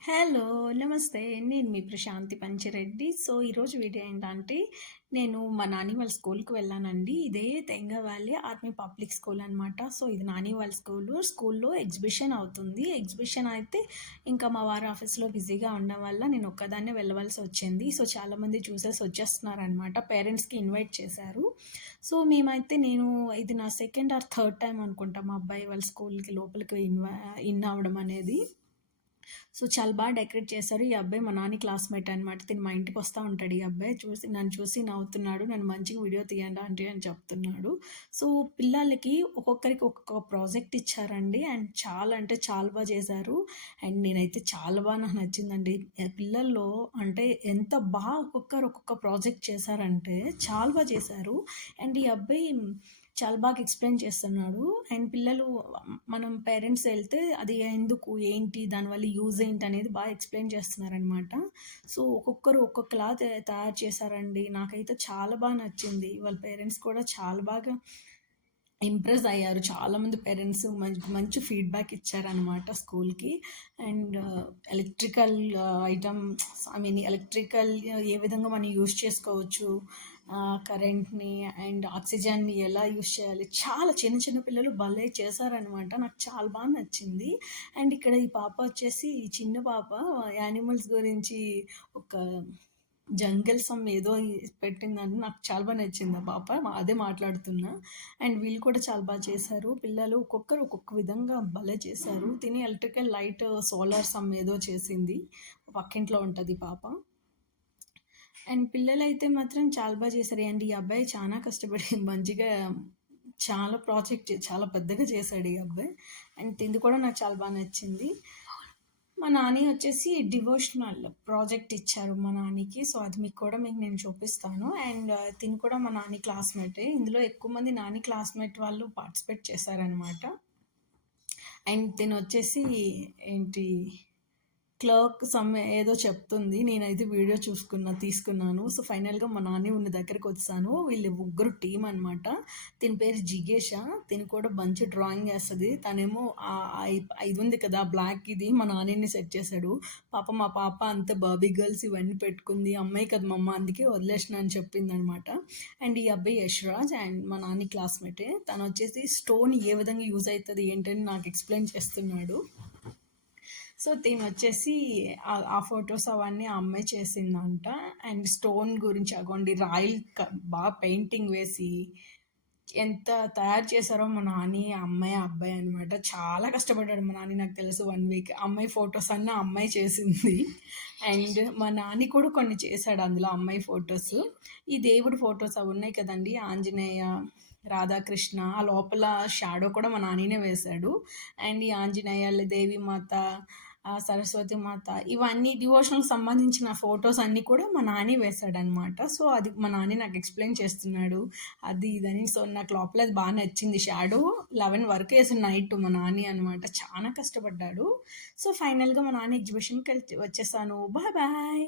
Hello! నమస్తే. నేను మీ Prashanti Panchireddy. So, ఈరోజు వీడియో ఏంటంటే, నేను మా నాని వాళ్ళ స్కూల్‌కి వెళ్ళానండి. ఇదే తెంగ ఆర్మీ పబ్లిక్ స్కూల్ అనమాట. సో, ఇది నాని వాళ్ళ స్కూలు. స్కూల్‌లో ఎగ్జిబిషన్ అవుతుంది. ఎగ్జిబిషన్ అయితే ఇంకా మా వారు ఆఫీస్‌లో బిజీగా ఉండడం వల్ల నేను ఒక్కదాన్నే వెళ్ళవలసొచ్చింది. సో, చాలామంది చూసేసి వచ్చేస్తున్నారనమాట. పేరెంట్స్‌కి ఇన్వైట్ చేశారు. సో, నేను ఇది నా సెకండ్ ఆర్ థర్డ్ టైమ్ అనుకుంటా మా అబ్బాయి వాళ్ళ స్కూల్‌కి లోపలికి ఇన్ అవ్వడం అనేది. సో, చాలా డెకరేట్ చేశారు. ఈ అబ్బాయి మా నాని క్లాస్‌మేట్ అనమాట. తిను మా ఇంటికొస్తా ఉంటాడు ఈ అబ్బాయి. నన్ను చూసి నవ్వుతున్నాడు. నన్ను మంచిగా వీడియో తీయండి ఆంటీ అని చెప్తున్నాడు. సో, పిల్లలకి ఒక్కొక్కరికి ఒక్కొక్క ప్రాజెక్ట్ ఇచ్చారండి. అండ్ చాలా అంటే చాలా చేశారు. అండ్ నేనైతే చాలా నాకు నచ్చిందండి. పిల్లల్లో అంటే ఎంత ఒక్కొక్కరు ఒక్కొక్క ప్రాజెక్ట్ చేశారంటే చాలా చేశారు. అండ్ ఈ అబ్బాయి చాలా ఎక్స్‌ప్లెయిన్ చేస్తున్నాడు. అండ్ పిల్లలు మనం పేరెంట్స్ ఎళ్తే అది ఎందుకు, ఏంటి, దానివల్ల యూజ్ ఏంటనేది ఎక్స్‌ప్లెయిన్ చేస్తున్నారనమాట. సో, ఒక్కొక్కరు ఒక్కొక్కలా తయారు చేశారండి. నాకైతే చాలా నచ్చింది. వాళ్ళ పేరెంట్స్ కూడా చాలా ఇంప్రెస్ అయ్యారు. చాలామంది పేరెంట్స్ మంచి ఫీడ్‌బ్యాక్ ఇచ్చారనమాట స్కూల్‌కి. అండ్ ఎలక్ట్రికల్ ఎలక్ట్రికల్ ఏ విధంగా మనం యూజ్ చేసుకోవచ్చు, కరెంట్‌ని అండ్ ఆక్సిజన్‌ని ఎలా యూజ్ చేయాలి, చాలా చిన్న చిన్న పిల్లలు భలే చేశారనమాట. నాకు చాలా నచ్చింది. అండ్ ఇక్కడ ఈ పాప వచ్చేసి ఈ చిన్న పాప యానిమల్స్ గురించి ఒక జంగల్ సమ్ ఏదో పెట్టిందని నాకు చాలా నచ్చింది ఆ పాప. అదే మాట్లాడుతున్నా. అండ్ వీళ్ళు కూడా చాలా చేశారు. పిల్లలు ఒక్కొక్కరు ఒక్కొక్క విధంగా భలే చేశారు. తిని ఎలక్ట్రికల్ లైట్ సోలార్ సమ్ ఏదో చేసింది. పక్కింట్లో ఉంటది పాప. అండ్ పిల్లలైతే మాత్రం చాలా చేశారు. అండ్ ఈ అబ్బాయి చాలా కష్టపడి మంచిగా చాలా పెద్దగా చేశాడు ఈ అబ్బాయి. అండ్ తింది కూడా నాకు చాలా నచ్చింది. మా నాని వచ్చేసి డివోషనల్ ప్రాజెక్ట్ ఇచ్చారు మా నానికి. సో, అది మీకు నేను చూపిస్తాను. అండ్ తిను కూడా మా నాని క్లాస్‌మేటే. ఇందులో ఎక్కువ మంది నాని క్లాస్‌మేట్ వాళ్ళు పార్టిసిపేట్ చేశారనమాట. అండ్ తినొచ్చేసి ఏంటి క్లర్క్ ఏదో చెప్తుంది. నేనైతే వీడియో తీసుకున్నాను. సో, ఫైనల్‌గా మా నాని ఉన్న దగ్గరికొచ్చేసాను. వీళ్ళు ముగ్గురు టీమ్ అనమాట. తిని పేరు జిగేష. తిను కూడా మంచి డ్రాయింగ్ ఏస్తది. తనేమో ఇది ఉంది కదా! బ్లాక్ మా నానిని సెట్ చేశాడు. మా పాప అంతా బార్బీ గర్ల్స్ ఇవన్నీ పెట్టుకుంది. అమ్మాయి కదా మమ్మ అందుకే వదిలేసిన అని చెప్పిందనమాట. అండ్ ఈ అబ్బాయి యశ్‌రాజ్ అండ్ మా నాని క్లాస్‌మేటే. తనొచ్చేసి స్టోన్ ఏ విధంగా యూజ్ అయితది ఏంటని నాకు ఎక్స్‌ప్లెయిన్ చేస్తున్నాడు. సో, తినొచ్చేసి ఆ ఫోటోస్ అవన్నీ ఆ అమ్మాయి చేసిందంట. అండ్ స్టోన్ గురించి అగోండి రాయిలు పెయింటింగ్ వేసి ఎంత తయారు చేశారో మా నాని, ఆ అమ్మాయి, ఆ అబ్బాయి అనమాట. చాలా కష్టపడ్డాడు మా నాని నాకు తెలుసు 1 వీక్. అమ్మాయి ఫోటోస్ అన్నీ ఆ అమ్మాయి చేసింది. అండ్ మా నాని కూడా కొన్ని చేశాడు అందులో అమ్మాయి ఫోటోస్. ఈ దేవుడి ఫోటోస్ అవి ఉన్నాయి కదండీ! ఆంజనేయ, రాధాకృష్ణ ఆ లోపల షాడో కూడా మా నానినే వేశాడు. అండ్ ఈ ఆంజనేయ, దేవీమాత, సరస్వతి మాత ఇవన్నీ డివోషనల్‌కి సంబంధించిన ఫోటోస్ అన్నీ కూడా మా నాని వేశాడనమాట. సో, అది మా నాని నాకు ఎక్స్‌ప్లెయిన్ చేస్తున్నాడు. అది ఇదని. సో, నాకు లోపల అది నచ్చింది. షాడో 11 వరకు ఏసాడు నైట్ మా నాని అనమాట. చాలా కష్టపడ్డాడు. సో, ఫైనల్‌గా మా నాని ఎగ్జిబిషన్‌కి వచ్చేసాను. బాయ్.